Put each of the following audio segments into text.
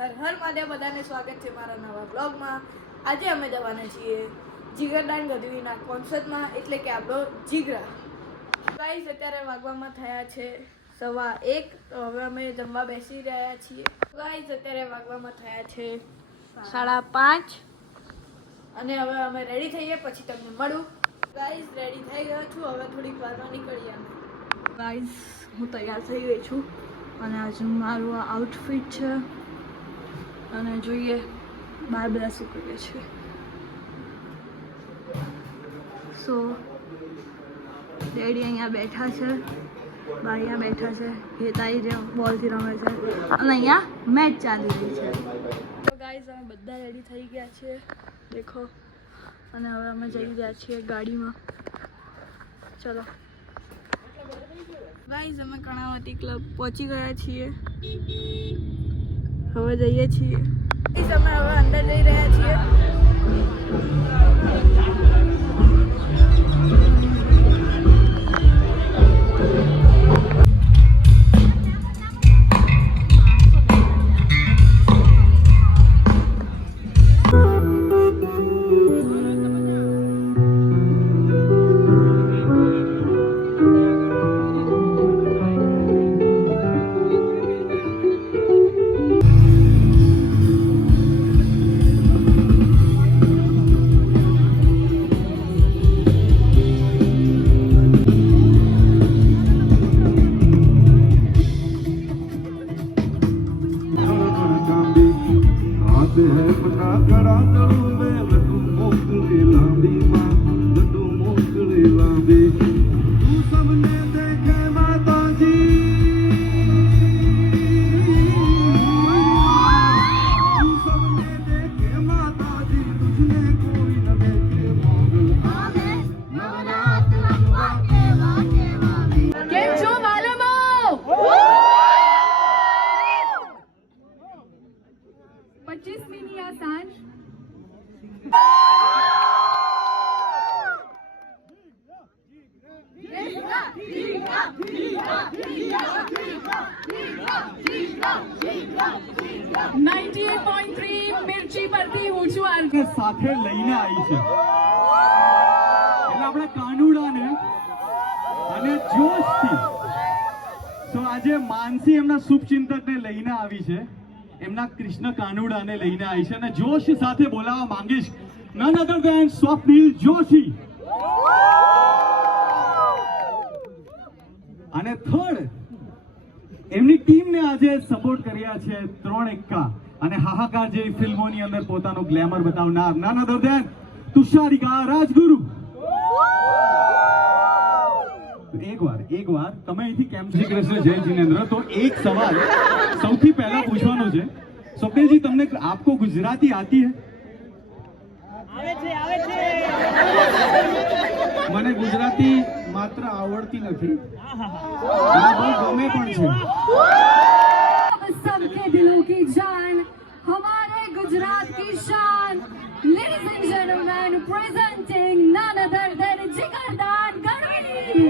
હર હર મહાદેવ, બધાને સ્વાગત છે મારા નવા બ્લોગમાં. આજે અમે જવાના છીએ જીગરદાન ગઢવીના કોન્સર્ટમાં, એટલે કે આપણો જીગરા. ગાઈસ, અત્યારે વાગવામાં થયા છે 1:15, તો હવે અમે જમવા બેસી રહ્યા છીએ. ગાઈસ, અત્યારે વાગવામાં થયા છે 5:30 અને હવે અમે રેડી થઈએ, પછી તમને મળું. ગાઈસ, રેડી થઈ ગયો છું, હવે થોડીક વારમાં નીકળીએ અમે. ગાઈસ, હું તૈયાર થઈ ગઈ છું અને આજે મારું આ આઉટફિટ છે અને જોઈએ બહાર બધા શું કરે છે. સો ડેડી અહીંયા બેઠા છે, બા અહીંયા બેઠા છે, હેતાઈ જે બોલથી રમે છે અને અહીંયા મેચ ચાલી રહી છે. તો ગાઈઝ, અમે બધા રેડી થઈ ગયા છીએ, દેખો. અને હવે અમે જઈ રહ્યા છીએ ગાડીમાં. ચલો ગાઈઝ, અમે કર્ણાવતી ક્લબ પહોંચી ગયા છીએ, હવે જઈએ છીએ. અમે હવે અંદર જઈ રહ્યા છીએ. મિર્ચી પરથી હું છું સાથે લઈને આવી છે, એટલે આપણે કાનુડાને અને જોશથી. તો આજે માનસી એમના શુભચિંતકને લઈને આવી છે, એમના કૃષ્ણ કાનુડાને લઈને આવી છે અને જોશ સાથે બોલાવવા માંગીશ none other than Swapnil Joshi. અને થર્ડ એમની ટીમને આજે સપોર્ટ કર્યા છે 3 એક્કા અને હાહાકાર જેવી ફિલ્મોની અંદર પોતાનું ગ્લેમર બતાવનાર none other than તુષારિકા રાજગુરુ. એકવાર તમે અહીંથી કેમ શ્રી કૃષ્ણ જય જિનેન્દ્ર. તો એક સવાલ સૌથી પહેલા પૂછવાનો છે, સ્વપ્નિલજી, તમને આપકો ગુજરાતી આતી હે? આવે છે. મને ગુજરાતી માત્ર આવડતી નથી, બહુ ગમે પણ છે. सबके दिलों की जान, हमारे गुजरात की शान. Ladies and gentlemen, presenting none other than जिगरदान Gadhvi.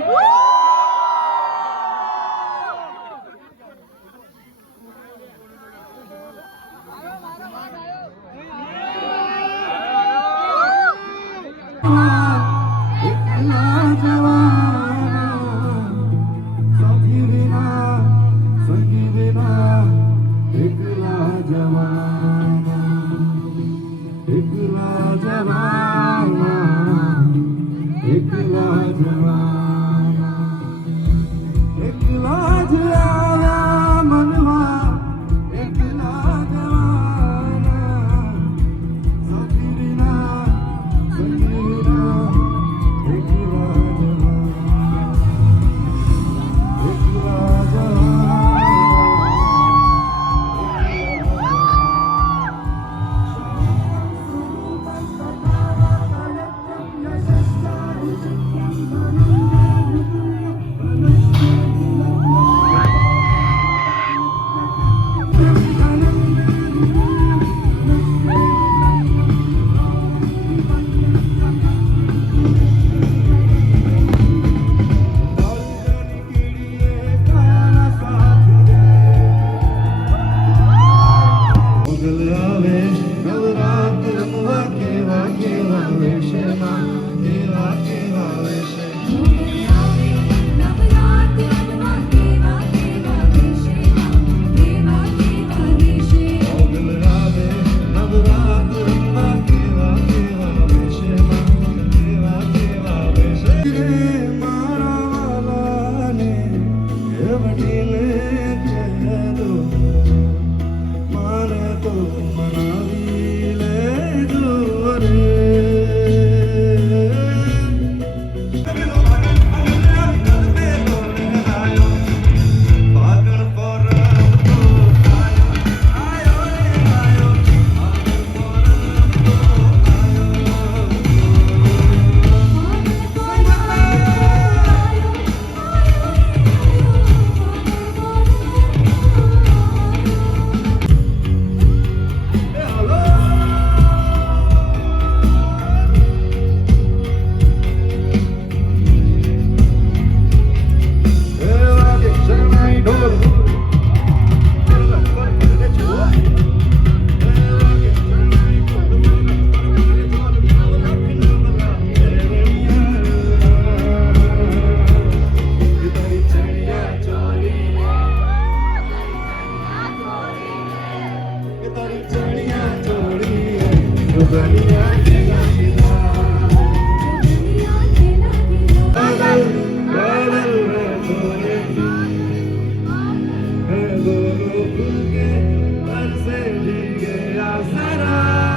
મનાવી લેજો રે Sarai